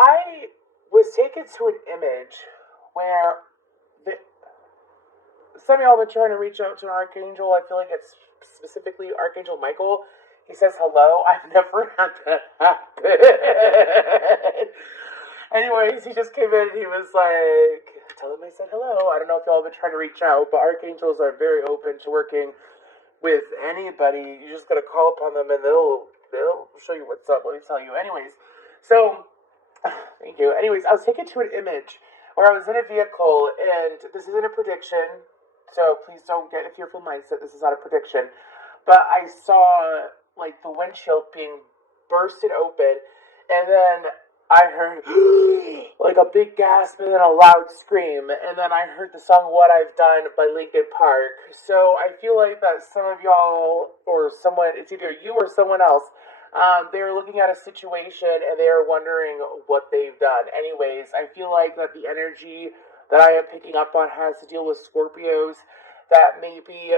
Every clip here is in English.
I was taken to an image where the, some of y'all have been trying to reach out to an archangel. I feel like it's specifically Archangel Michael. He says hello. I've never had that happen. Anyways, he just came in and he was like, tell him I said hello. I don't know if y'all have been trying to reach out, but archangels are very open to working with anybody. You just gotta call upon them and they'll show you what's up. Let me tell you. Anyways, so thank you. Anyways, I was taken to an image where I was in a vehicle, and this isn't a prediction, so please don't get a fearful mindset. This is not a prediction. But I saw, like, the windshield being bursted open, and then I heard, like, a big gasp and then a loud scream, and then I heard the song What I've Done by Linkin Park. So I feel like that some of y'all, or someone, it's either you or someone else, they're looking at a situation and they're wondering what they've done. Anyways, I feel like that the energy that I am picking up on has to deal with Scorpios, that maybe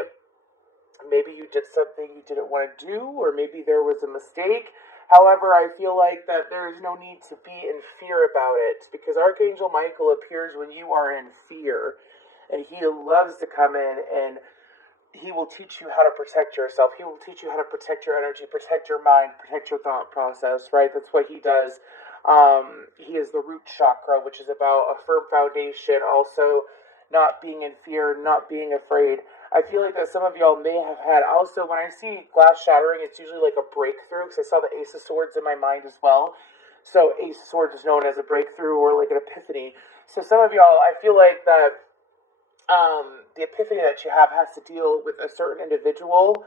you did something you didn't want to do, or maybe there was a mistake. However, I feel like that there is no need to be in fear about it, because Archangel Michael appears when you are in fear, and he loves to come in and he will teach you how to protect yourself. He will teach you how to protect your energy, protect your mind, protect your thought process, right? That's what he does. He is the root chakra, which is about a firm foundation, also not being in fear, not being afraid. I feel like that some of y'all may have had, also when I see glass shattering, it's usually like a breakthrough, because I saw the Ace of Swords in my mind as well. So Ace of Swords is known as a breakthrough or like an epiphany. So some of y'all, I feel like that the epiphany that you have has to deal with a certain individual.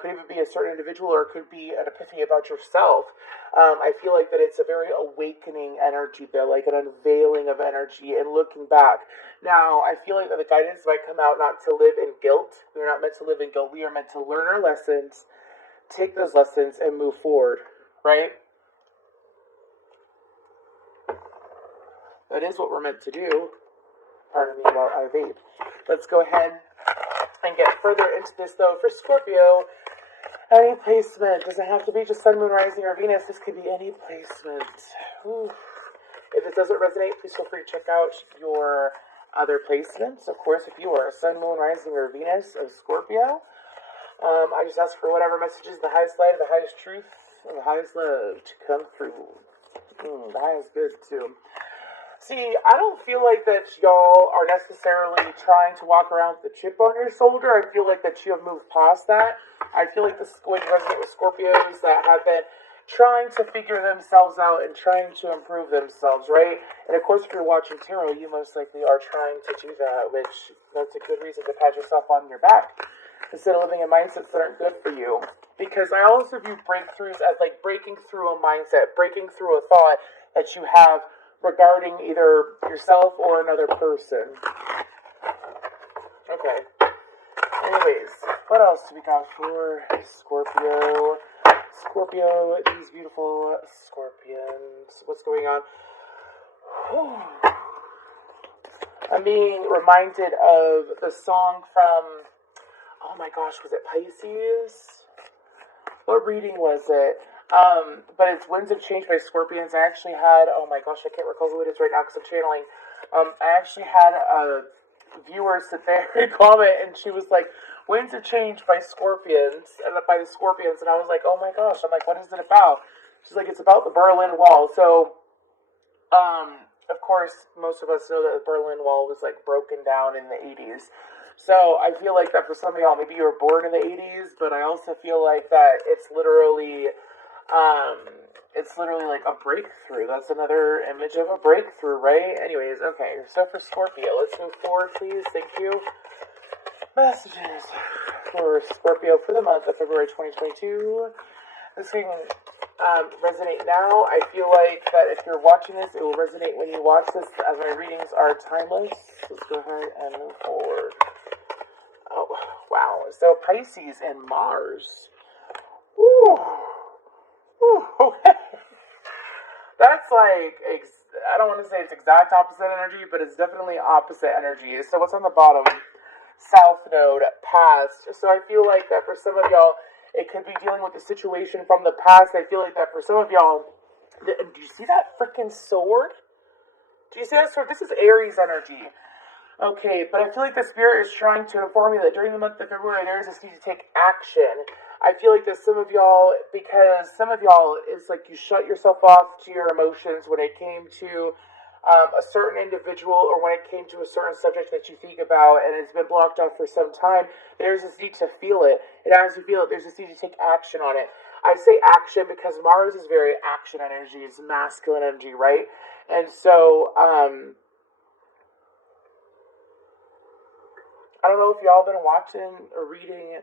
Could even be a certain individual, or it could be an epiphany about yourself. I feel like that it's a very awakening energy there, like an unveiling of energy and looking back. Now, I feel like that the guidance might come out not to live in guilt. We are not meant to live in guilt. We are meant to learn our lessons, take those lessons, and move forward, right? That is what we're meant to do. Pardon me while I vape. Let's go ahead and get further into this, though. For Scorpio, any placement doesn't have to be just Sun, Moon, Rising, or Venus. This could be any placement. Ooh. If it doesn't resonate, please feel free to check out your other placements. Of course, if you are a Sun, Moon, Rising, or Venus of Scorpio, I just ask for whatever messages, the highest light, the highest truth, and the highest love to come through. The highest good, too. See, I don't feel like that y'all are necessarily trying to walk around with a chip on your shoulder. I feel like that you have moved past that. I feel like this is going to resonate with Scorpios that have been trying to figure themselves out and trying to improve themselves, right? And of course, if you're watching tarot, you most likely are trying to do that, which that's a good reason to pat yourself on your back instead of living in mindsets that aren't good for you. Because I also view breakthroughs as like breaking through a mindset, breaking through a thought that you have regarding either yourself or another person. Okay. Anyways, what else do we got for Scorpio? Scorpio, these beautiful scorpions. What's going on? I'm being reminded of the song from, oh my gosh, was it Pisces? What reading was it? But it's Winds of Change by Scorpions. I actually had, oh my gosh, I can't recall who it is right now because I'm channeling. I actually had a viewer sit there and comment, and she was like, Winds of Change by Scorpions, and by the Scorpions, and I was like, oh my gosh, I'm like, what is it about? She's like, it's about the Berlin Wall. So, of course, most of us know that the Berlin Wall was like broken down in the 80s. So I feel like that for some of y'all, maybe you were born in the 80s, but I also feel like that it's literally like a breakthrough. That's another image of a breakthrough, right? Anyways, okay, so for Scorpio, let's move forward, please. Thank you. Messages for Scorpio for the month of February 2022. This can resonate now. I feel like that if you're watching this, it will resonate when you watch this, as my readings are timeless. Let's go ahead and move forward. Oh, wow. So Pisces and Mars. Ooh. That's like, I don't want to say it's exact opposite energy, but it's definitely opposite energy. So what's on the bottom? South Node, past. So I feel like that for some of y'all, it could be dealing with a situation from the past. I feel like that for some of y'all, Do you see that freaking sword? Do you see that sword? This is Aries energy. Okay, but I feel like the spirit is trying to inform you that during the month of February, there is this need to take action. I feel like that some of y'all, because some of y'all, it's like you shut yourself off to your emotions when it came to a certain individual or when it came to a certain subject that you think about and it's been blocked off for some time. There's this need to feel it. And as you feel it, there's this need to take action on it. I say action because Mars is very action energy. It's masculine energy, right? And so, I don't know if y'all been watching or reading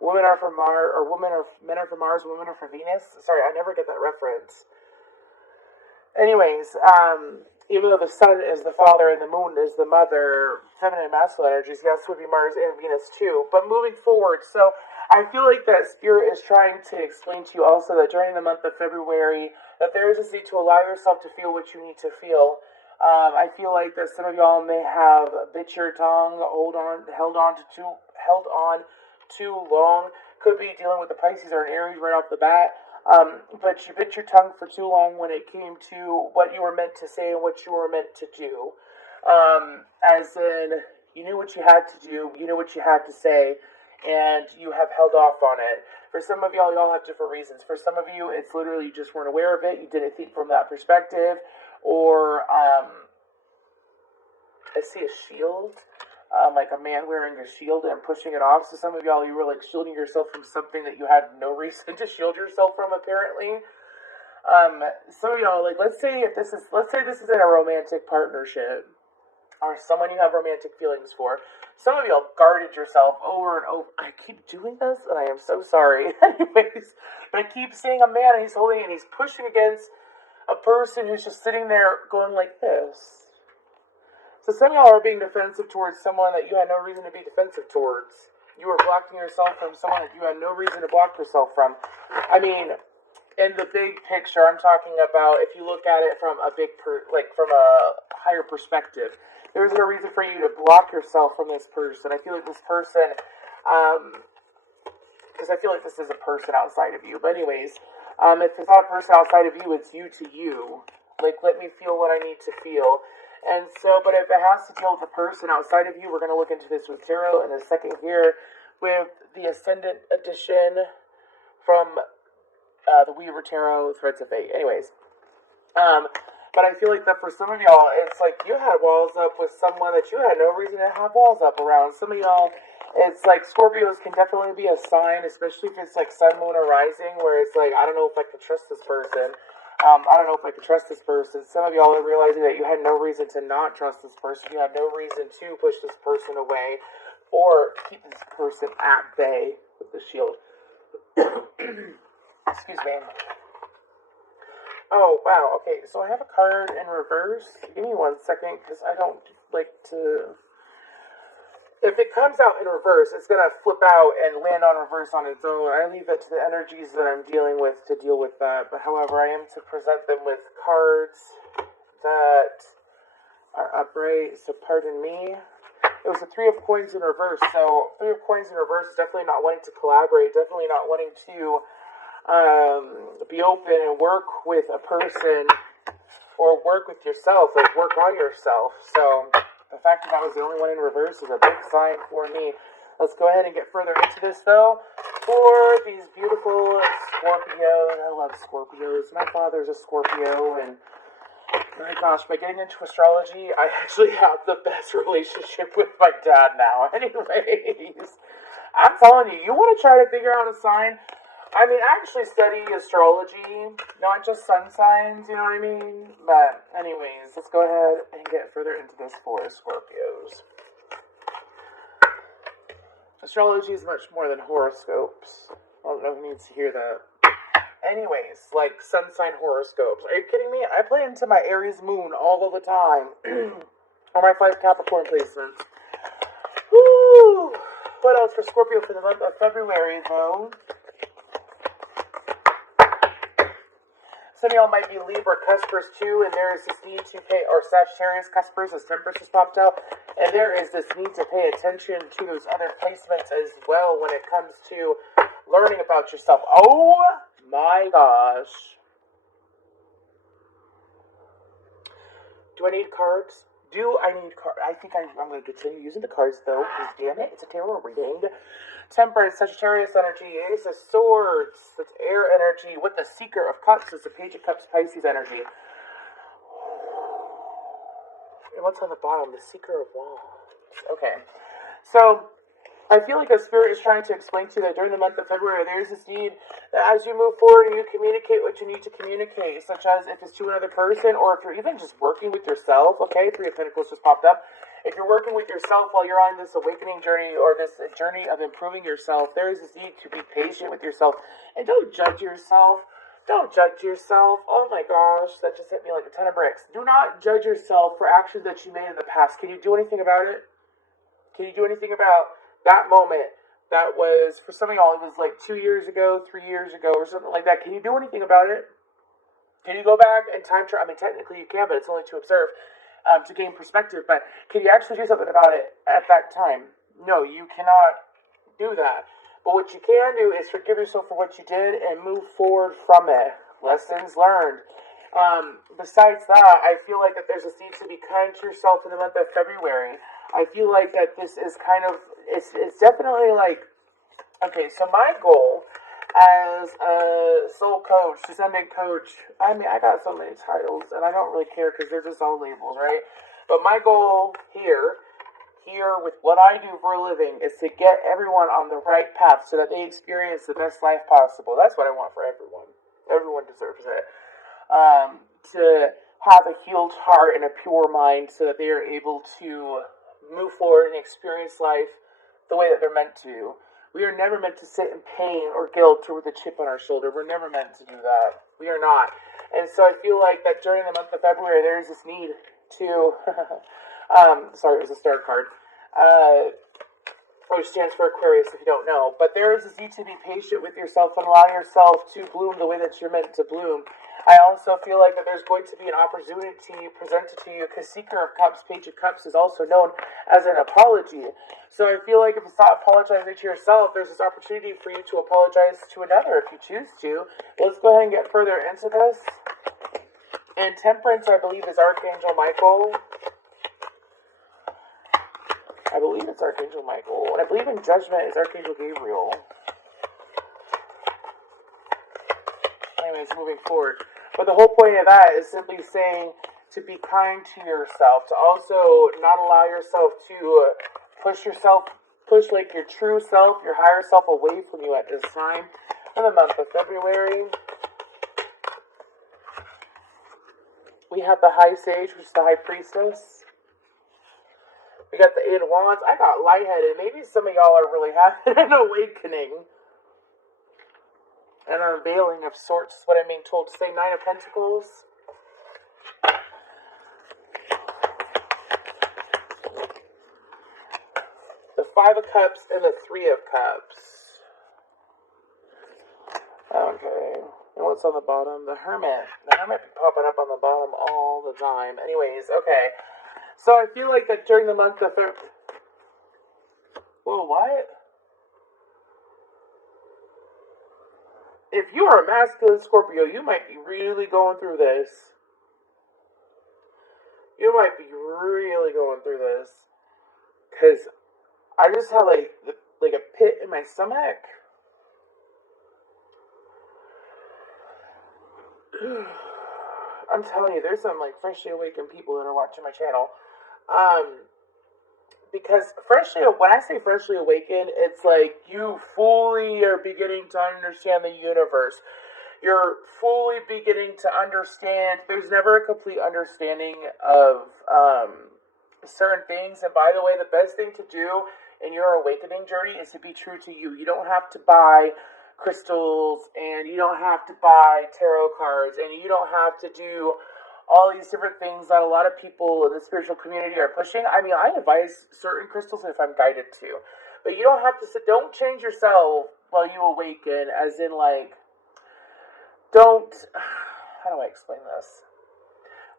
Women Are From Mars, or Men Are From Mars, Women Are From Venus. Sorry, I never get that reference. Anyways, even though the sun is the father and the moon is the mother, feminine and masculine energies, yes, would be Mars and Venus too. But moving forward, so I feel like that spirit is trying to explain to you also that during the month of February, that there is a need to allow yourself to feel what you need to feel. I feel like that some of y'all may have bit your tongue, held on too long. Could be dealing with the Pisces or an Aries right off the bat. But you bit your tongue for too long when it came to what you were meant to say and what you were meant to do. As in, you knew what you had to do, you knew what you had to say, and you have held off on it. For some of y'all have different reasons. For some of you, it's literally you just weren't aware of it, you didn't think from that perspective, or, I see a shield. Like a man wearing a shield and pushing it off. So some of y'all, you were like shielding yourself from something that you had no reason to shield yourself from, apparently. Some of y'all, like, let's say this is in a romantic partnership, or someone you have romantic feelings for. Some of y'all guarded yourself over and over. I keep doing this, and I am so sorry. Anyways, but I keep seeing a man, and he's holding it, and he's pushing against a person who's just sitting there going like this. So some of y'all are being defensive towards someone that you had no reason to be defensive towards. You were blocking yourself from someone that you had no reason to block yourself from. I mean, in the big picture, I'm talking about if you look at it from a from a higher perspective. There's no reason for you to block yourself from this person. I feel like this person, because I feel like this is a person outside of you. But anyways, if it's not a person outside of you, it's you to you. Like, let me feel what I need to feel. And so, but if it has to deal with a person outside of you, we're going to look into this with tarot in a second here with the Ascendant edition from the Weaver Tarot Threads of Fate. Anyways, but I feel like that for some of y'all, it's like you had walls up with someone that you had no reason to have walls up around. Some of y'all, it's like Scorpios can definitely be a sign, especially if it's like Sun, Moon, or Rising, where it's like, I don't know if I can trust this person. I don't know if I can trust this person. Some of y'all are realizing that you had no reason to not trust this person. You had no reason to push this person away or keep this person at bay with the shield. Excuse me. Oh, wow. Okay, so I have a card in reverse. Give me 1 second, because I don't like to... If it comes out in reverse, it's going to flip out and land on reverse on its own. I leave it to the energies that I'm dealing with to deal with that. But however, I am to present them with cards that are upright. So pardon me. It was a 3 of coins in reverse. So 3 of coins in reverse is definitely not wanting to collaborate. Definitely not wanting to be open and work with a person or work with yourself. Like work on yourself. So... the fact that was the only one in reverse is a big sign for me. Let's go ahead and get further into this, though. For these beautiful Scorpios. I love Scorpios. My father's a Scorpio, and my gosh, by getting into astrology, I actually have the best relationship with my dad now. Anyways, I'm telling you, you want to try to figure out a sign? I mean, I actually study astrology, not just sun signs, you know what I mean? But anyways, let's go ahead and get further into this for Scorpios. Astrology is much more than horoscopes. I don't know who needs to hear that. Anyways, like sun sign horoscopes. Are you kidding me? I play into my Aries moon all of the time. Or my 5 Capricorn placements. Woo! What else for Scorpio for the month of February, though? Some of y'all might be Libra cuspers too, and there is this need to pay, or Sagittarius cuspers, as Temperance has popped out, and there is this need to pay attention to those other placements as well when it comes to learning about yourself. Oh my gosh. Do I need cards? Do I need cards? I think I'm going to continue using the cards, though, because damn it, it's a tarot reading. Temperance, Sagittarius energy, Ace of Swords, that's air energy, with the Seeker of Cups is the Page of Cups, Pisces energy. And what's on the bottom? The Seeker of Wands. Okay. So, I feel like a spirit is trying to explain to you that during the month of February, there is this need that as you move forward and you communicate what you need to communicate, such as if it's to another person or if you're even just working with yourself, okay, Three of Pentacles just popped up. If you're working with yourself while you're on this awakening journey or this journey of improving yourself, there is this need to be patient with yourself and don't judge yourself. Don't judge yourself. Oh my gosh, that just hit me like a ton of bricks. Do not judge yourself for actions that you made in the past. Can you do anything about it? Can you do anything about that moment that was, for some of y'all, it was like 2 years ago, 3 years ago, or something like that? Can you do anything about it? Can you go back and time travel? I mean, technically you can, but it's only to observe, to gain perspective. But can you actually do something about it at that time? No, you cannot do that. But what you can do is forgive yourself for what you did and move forward from it. Lessons learned. Besides that, I feel like that there's a need to be kind to yourself in the month of February. I feel like that this is kind of, it's definitely like, okay, so my goal as a soul coach, descendant coach, I mean, I got so many titles, and I don't really care because they're just all labels, right? But my goal here with what I do for a living is to get everyone on the right path so that they experience the best life possible. That's what I want for everyone. Everyone deserves it. To have a healed heart and a pure mind so that they are able to move forward and experience life the way that they're meant to. We are never meant to sit in pain or guilt or with a chip on our shoulder. We're never meant to do that. We are not. And so I feel like that during the month of February, there is this need to, sorry, it was a star card, which stands for Aquarius if you don't know. But there is this need to be patient with yourself and allow yourself to bloom the way that you're meant to bloom. I also feel like that there's going to be an opportunity presented to you because Seeker of Cups, Page of Cups is also known as an apology. So I feel like if it's not apologizing to yourself, there's this opportunity for you to apologize to another if you choose to. Let's go ahead and get further into this. And Temperance, I believe, is Archangel Michael. I believe it's Archangel Michael. And I believe in Judgment is Archangel Gabriel. Anyways, moving forward. But the whole point of that is simply saying to be kind to yourself, to also not allow yourself to push like your true self, your higher self away from you at this time. In the month of February, we have the High Sage, which is the High Priestess. We got the Eight of Wands. I got lightheaded. Maybe some of y'all are really having an awakening. An unveiling of sorts, what I'm being told to say. Nine of Pentacles. The Five of Cups and the Three of Cups. Okay. And what's on the bottom? The Hermit. The Hermit be popping up on the bottom all the time. Anyways, okay. So I feel like that during the month of February... Whoa, what? If you are a masculine Scorpio, you might be really going through this. You might be really going through this. Because I just have like a pit in my stomach. I'm telling you, there's some like freshly awakened people that are watching my channel. Because when I say freshly awakened, it's like you fully are beginning to understand the universe. You're fully beginning to understand. There's never a complete understanding of certain things. And by the way, the best thing to do in your awakening journey is to be true to you. You don't have to buy crystals, and you don't have to buy tarot cards, and you don't have to do all these different things that a lot of people in the spiritual community are pushing. I mean, I advise certain crystals if I'm guided to. But you don't have to don't change yourself while you awaken, as in like, don't, how do I explain this?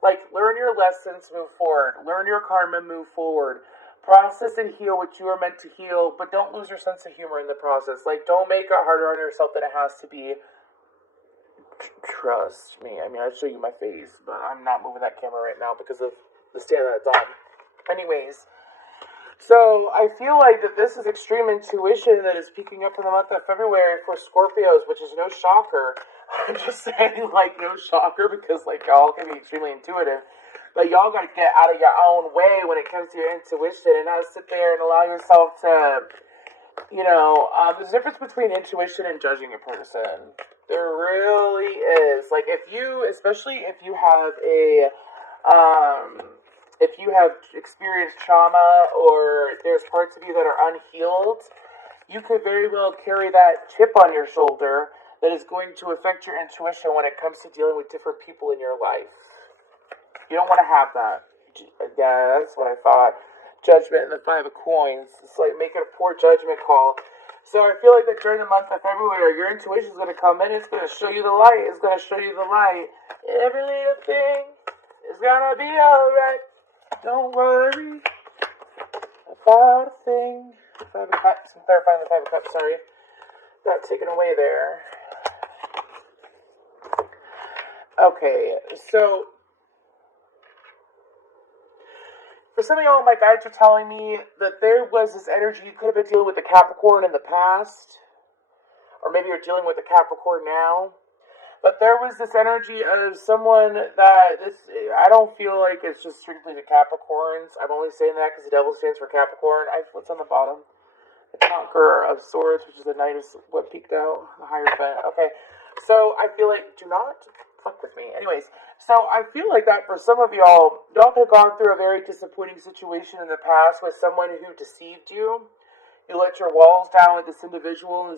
Like, learn your lessons, move forward. Learn your karma, move forward. Process and heal what you are meant to heal, but don't lose your sense of humor in the process. Like, don't make it harder on yourself than it has to be. Trust me. I mean, I'll show you my face, but I'm not moving that camera right now because of the stand that it's on. Anyways, so I feel like that this is extreme intuition that is peaking up in the month of February for Scorpios, which is no shocker. I'm just saying, like, no shocker, because, like, y'all can be extremely intuitive. But y'all gotta get out of your own way when it comes to your intuition and not sit there and allow yourself to, there's a difference between intuition and judging a person. There really is. Like, especially if you have if you have experienced trauma or there's parts of you that are unhealed, you could very well carry that chip on your shoulder that is going to affect your intuition when it comes to dealing with different people in your life. You don't want to have that. Yeah, that's what I thought. Judgment and the 5 of coins. It's like making a poor judgment call. So I feel like that during the month of February, your intuition is going to come in. It's going to show you the light. It's going to show you the light. Every little thing is going to be alright. Don't worry about a thing. 5 of Cups. I'm clarifying the 5 of Cups, sorry. Got taken away there. Okay, so for some of y'all, my guides are telling me that there was this energy you could have been dealing with the Capricorn in the past, or maybe you're dealing with the Capricorn now. But there was this energy of someone that I don't feel like it's just strictly the Capricorns. I'm only saying that because the devil stands for Capricorn. What's on the bottom? The Conqueror of Swords, which is the Knight of what peeked out, the Hierophant. Okay, so I feel like, do not fuck with me. Anyways, so I feel like that for some of y'all could have gone through a very disappointing situation in the past with someone who deceived you. You let your walls down with this individual.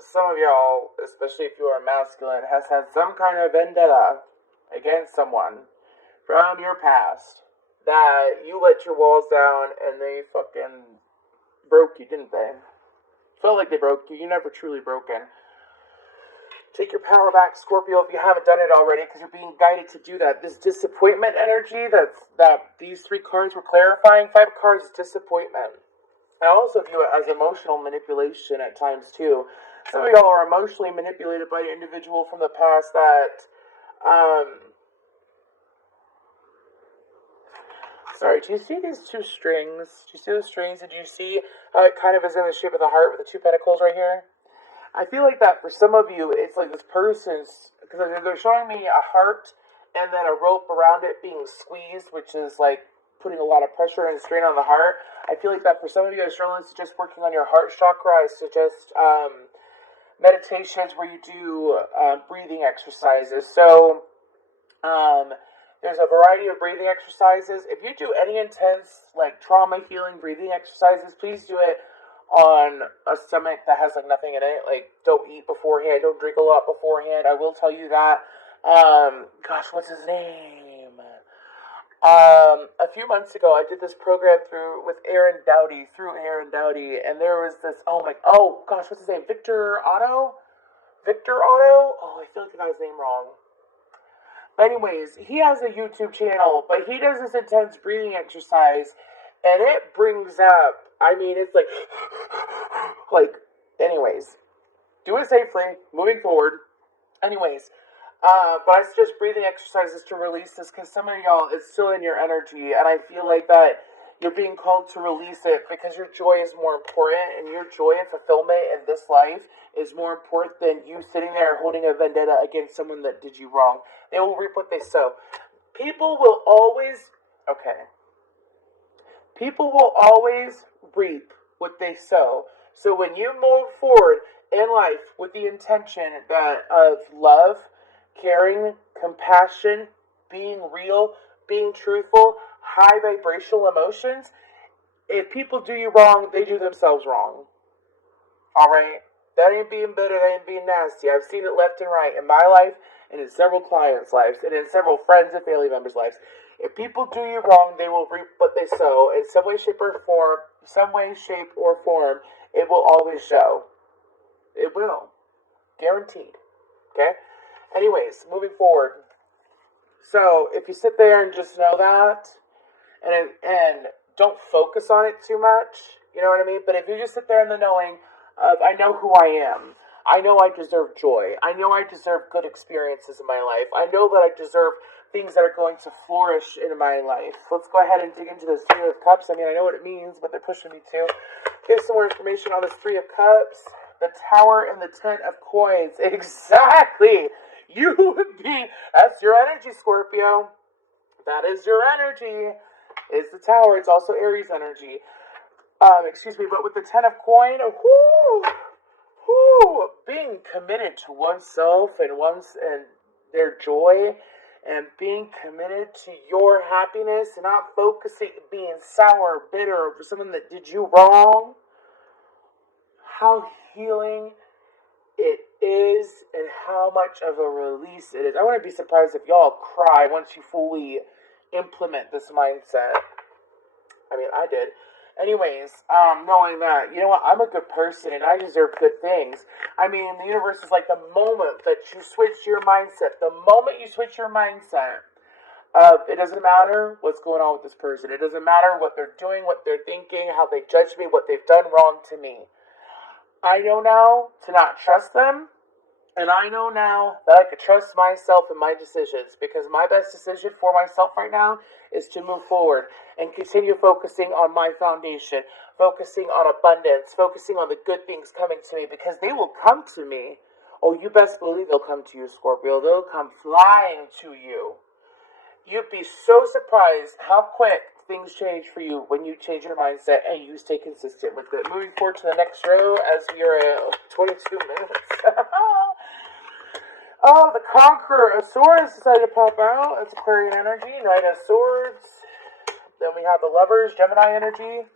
Some of y'all, especially if you are masculine, has had some kind of vendetta against someone from your past that you let your walls down and they fucking broke you, didn't they? Felt like they broke you. You never truly broken. Take your power back, Scorpio, if you haven't done it already, because you're being guided to do that. This disappointment energy that these 3 cards were clarifying, 5 cards is disappointment. I also view it as emotional manipulation at times too. Some of y'all are emotionally manipulated by an individual from the past that, sorry, do you see these 2 strings? Do you see those strings? And do you see how it kind of is in the shape of the heart with the 2 pentacles right here? I feel like that for some of you, it's like this person's, because they're showing me a heart and then a rope around it being squeezed, which is like putting a lot of pressure and strain on the heart. I feel like that for some of you, I strongly suggest working on your heart chakra. I suggest meditations where you do breathing exercises. So there's a variety of breathing exercises. If you do any intense like trauma healing breathing exercises, please do it on a stomach that has like nothing in it. Like, don't eat beforehand, don't drink a lot beforehand. I will tell you that. Gosh, what's his name? A few months ago, I did this program with Aaron Dowdy, and there was this, what's his name? Victor Otto? Oh, I feel like I got his name wrong. But anyways, he has a YouTube channel, but he does this intense breathing exercise, and it brings up, it's anyways, do it safely, moving forward. Anyways, but I suggest breathing exercises to release this, because some of y'all, it's still in your energy, and I feel like that you're being called to release it because your joy is more important, and your joy and fulfillment in this life is more important than you sitting there holding a vendetta against someone that did you wrong. They will reap what they sow. People will always reap what they sow. So when you move forward in life with the intention of love, caring, compassion, being real, being truthful, high vibrational emotions, if people do you wrong, they do themselves wrong. Alright? That ain't being bitter, that ain't being nasty. I've seen it left and right in my life, and in several clients' lives, and in several friends and family members' lives. If people do you wrong, they will reap what they sow. In some way, shape, or form, it will always show. It will. Guaranteed. Okay? Anyways, moving forward. So, if you sit there and just know that, and don't focus on it too much, you know what I mean? But if you just sit there in the knowing of, I know who I am. I know I deserve joy. I know I deserve good experiences in my life. I know that I deserve things that are going to flourish in my life. Let's go ahead and dig into this Three of Cups. I mean, I know what it means, but they're pushing me to. Give some more information on this Three of Cups. The Tower and the Ten of Coins. Exactly. You would be, that's your energy, Scorpio. That is your energy. It's the Tower. It's also Aries energy. Excuse me, but with the Ten of Coin, being committed to oneself and their joy, and being committed to your happiness, and not focusing, being sour, bitter for someone that did you wrong. How healing it is, and how much of a release it is. I wouldn't be surprised if y'all cry once you fully implement this mindset. I mean, I did. Anyways, knowing that, you know what, I'm a good person and I deserve good things. I mean, the universe is like the moment that you switch your mindset. The moment you switch your mindset, it doesn't matter what's going on with this person. It doesn't matter what they're doing, what they're thinking, how they judge me, what they've done wrong to me. I know now to not trust them. And I know now that I could trust myself and my decisions, because my best decision for myself right now is to move forward and continue focusing on my foundation, focusing on abundance, focusing on the good things coming to me, because they will come to me. Oh, you best believe they'll come to you, Scorpio. They'll come flying to you. You'd be so surprised how quick things change for you when you change your mindset and you stay consistent with it. Moving forward to the next row as we are at 22 minutes. Oh, the Conqueror of Swords decided to pop out. It's Aquarian energy. Knight of Swords. Then we have the Lovers, Gemini energy.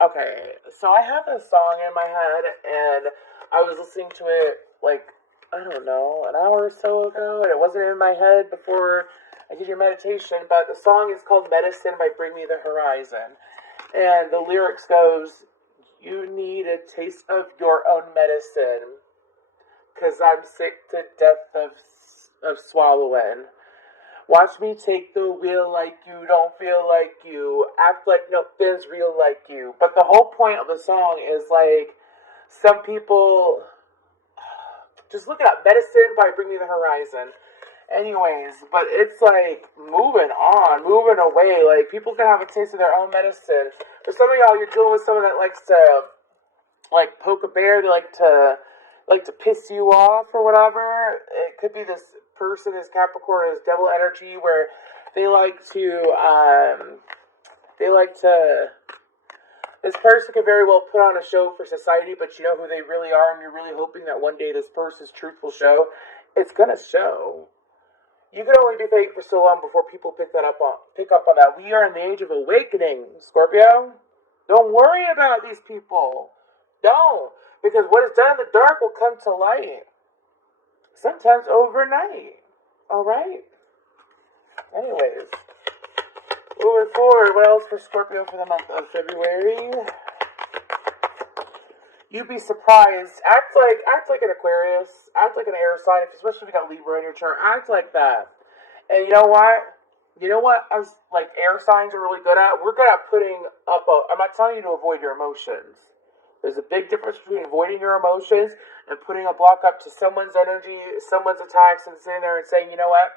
Okay, so I have a song in my head, and I was listening to it, like, I don't know, an hour or so ago, and it wasn't in my head before I did your meditation, but the song is called Medicine by Bring Me the Horizon. And the lyrics goes, you need a taste of your own medicine, 'cause I'm sick to death of swallowing. Watch me take the wheel like you don't feel like you. Act like nothing's real like you. But the whole point of the song is like, some people, just look it up, Medicine by Bring Me the Horizon. Anyways, but it's like moving on, moving away. Like, people can have a taste of their own medicine. For some of y'all, you're dealing with someone that likes to, like, poke a bear. They like to piss you off or whatever. It could be this person is Capricorn, is devil energy, where they like to, this person could very well put on a show for society, but you know who they really are, and you're really hoping that one day this person's truth will show. It's gonna show. You can only be fake for so long before people pick up on that. We are in the age of awakening, Scorpio. Don't worry about these people. Don't. Because what is done in the dark will come to light. Sometimes overnight. Alright? Anyways. Moving forward, what else for Scorpio for the month of February? You'd be surprised. Act like an Aquarius. Act like an air sign, especially if you got Libra in your chart. Act like that. And you know what? As like air signs are really good at? We're good at putting up I'm not telling you to avoid your emotions. There's a big difference between avoiding your emotions and putting a block up to someone's energy, someone's attacks, and sitting there and saying, you know what?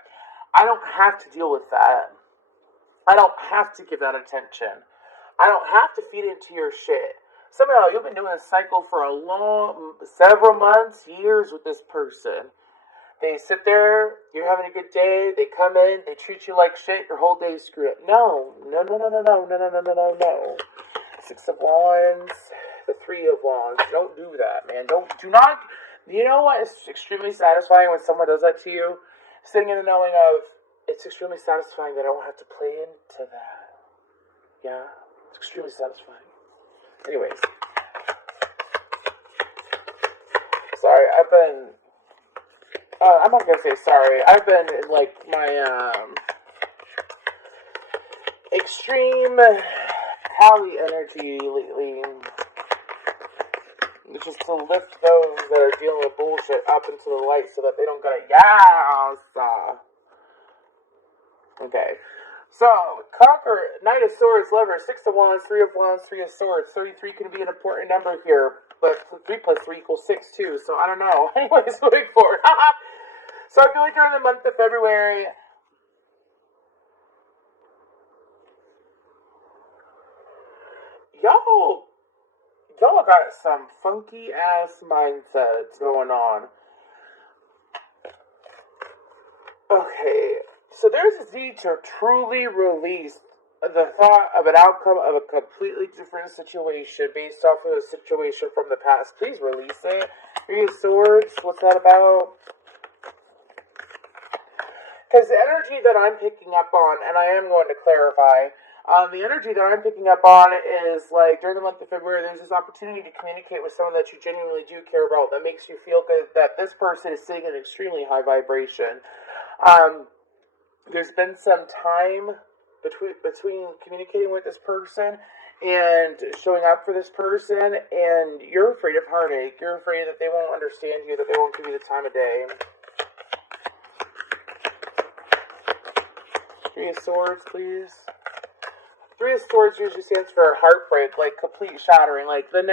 I don't have to deal with that. I don't have to give that attention. I don't have to feed into your shit. Some of y'all, you've been doing this cycle for several months, years with this person. They sit there, you're having a good day, they come in, they treat you like shit, your whole day's screwed up. No. Six of Wands, the Three of Wands. Don't do that, man. Do not. You know what is extremely satisfying when someone does that to you? Sitting in the knowing of, it's extremely satisfying that I don't have to play into that. Yeah? It's extremely satisfying. Anyways. Sorry, I'm not gonna say sorry. I've been in, like, my, extreme Kali energy lately. It's just to lift those that are dealing with bullshit up into the light so that they don't get Okay. So, Conquer, Knight of Swords, Lover, Six of Wands, Three of Wands, Three of Swords. 33 can be an important number here. But 3 plus 3 equals 6 too, so I don't know. Anyways, moving forward. So I feel like during the month of February, y'all got some funky ass mindsets going on. Okay, so there's a need to truly release the thought of an outcome of a completely different situation based off of a situation from the past. Please release it. Three of Swords, what's that about? Because the energy that I'm picking up on, and I am going to clarify, the energy that I'm picking up on is like during the month of February, there's this opportunity to communicate with someone that you genuinely do care about, that makes you feel good, that this person is sitting in extremely high vibration. There's been some time between communicating with this person and showing up for this person, and you're afraid of heartache. You're afraid that they won't understand you, that they won't give you the time of day. Three of Swords, please. Three of Swords usually stands for heartbreak, like complete shattering. Like the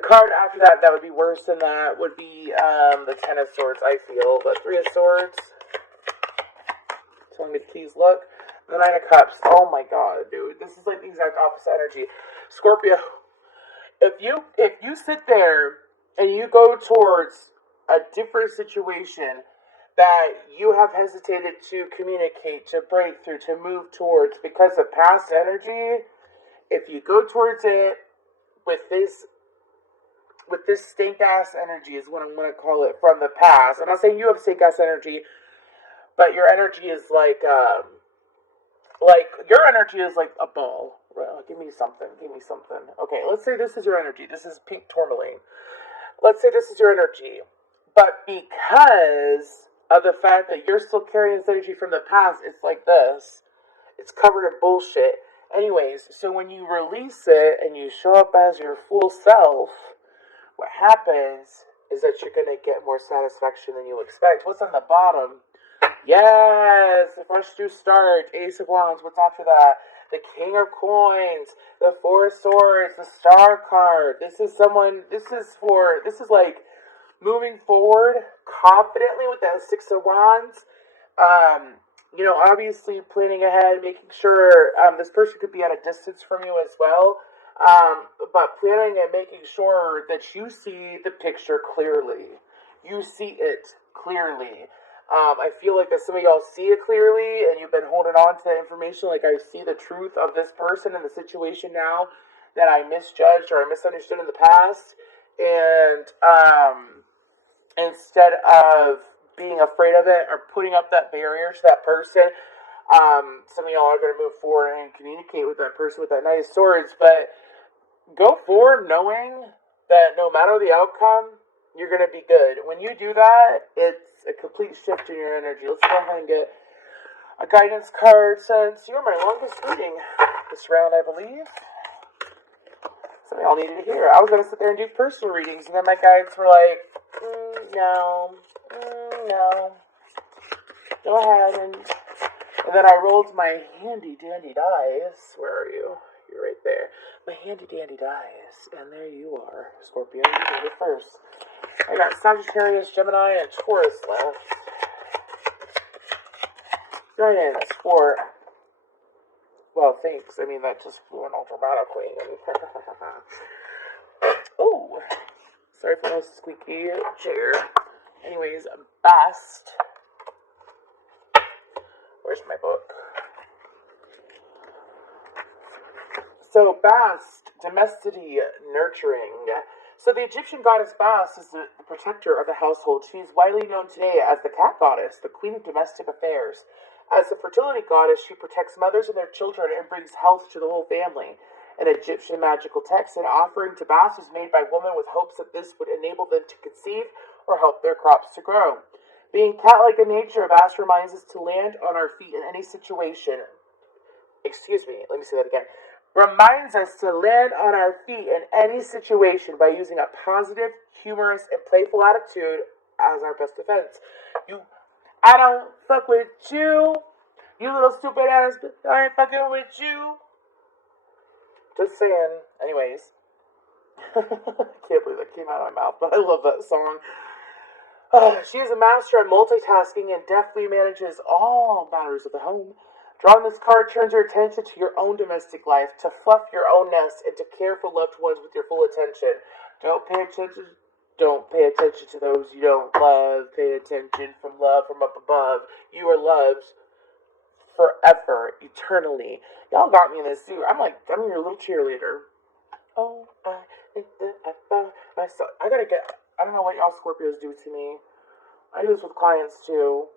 card after that would be worse than that would be the Ten of Swords, I feel. But Three of Swords. Telling me to please look. The Nine of Cups. Oh my god, dude. This is like the exact opposite energy. Scorpio, if you sit there and you go towards a different situation that you have hesitated to communicate, to break through, to move towards because of past energy, if you go towards it with this stink ass energy is what I'm going to call it from the past. I'm not saying you have stink ass energy, but your energy is like your energy is like a ball. Give me something. Okay, let's say this is your energy. This is pink tourmaline. Let's say this is your energy. But because of the fact that you're still carrying this energy from the past, it's like this. It's covered in bullshit. Anyways, so when you release it and you show up as your full self, what happens is that you're going to get more satisfaction than you expect. What's on the bottom? Yes, the fresh new start. Ace of Wands. What's after that? The King of Coins. The Four of Swords. The Star card. This is like moving forward confidently with that Six of Wands. Obviously planning ahead, making sure this person could be at a distance from you as well. But planning and making sure that you see the picture clearly. You see it clearly. I feel like that some of y'all see it clearly and you've been holding on to that information. Like, I see the truth of this person and the situation now that I misjudged or I misunderstood in the past. And instead of being afraid of it or putting up that barrier to that person, some of y'all are going to move forward and communicate with that person with that Knight of Swords. But go forward knowing that no matter the outcome, you're going to be good. When you do that, it's a complete shift in your energy. Let's go ahead and get a guidance card since you're my longest reading this round, I believe. Some of y'all needed to hear. I was going to sit there and do personal readings, and then my guides were like, no. Go ahead. And then I rolled my handy dandy dice. Where are you? You're right there. My handy dandy dice. And there you are, Scorpio. You did it first. I got Sagittarius, Gemini, and Taurus left. Guidance for... Well, thanks. I mean, that just flew in automatically. Oh, sorry for those squeaky chair. Anyways, Bast. Where's my book? So, Bast, domesticity, nurturing. So the Egyptian goddess Bast is the protector of the household. She is widely known today as the cat goddess, the queen of domestic affairs. As the fertility goddess, she protects mothers and their children and brings health to the whole family. In Egyptian magical text, an offering to Bast was made by women with hopes that this would enable them to conceive or help their crops to grow. Being cat-like in nature, Bast reminds us to land on our feet in any situation. Excuse me, let me say that again. Reminds us to land on our feet in any situation by using a positive, humorous, and playful attitude as our best defense. I don't fuck with you. You little stupid ass, I ain't fucking with you. Just saying. Anyways. I can't believe that came out of my mouth, but I love that song. She is a master at multitasking and deftly manages all matters of the home. Drawing this card turns your attention to your own domestic life, to fluff your own nest, and to care for loved ones with your full attention. Don't pay attention. Don't pay attention to those you don't love. Pay attention from love from up above. You are loved forever, eternally. Y'all got me in this too. I'm your little cheerleader. Oh, I gotta get. I don't know what y'all Scorpios do to me. I do this with clients too.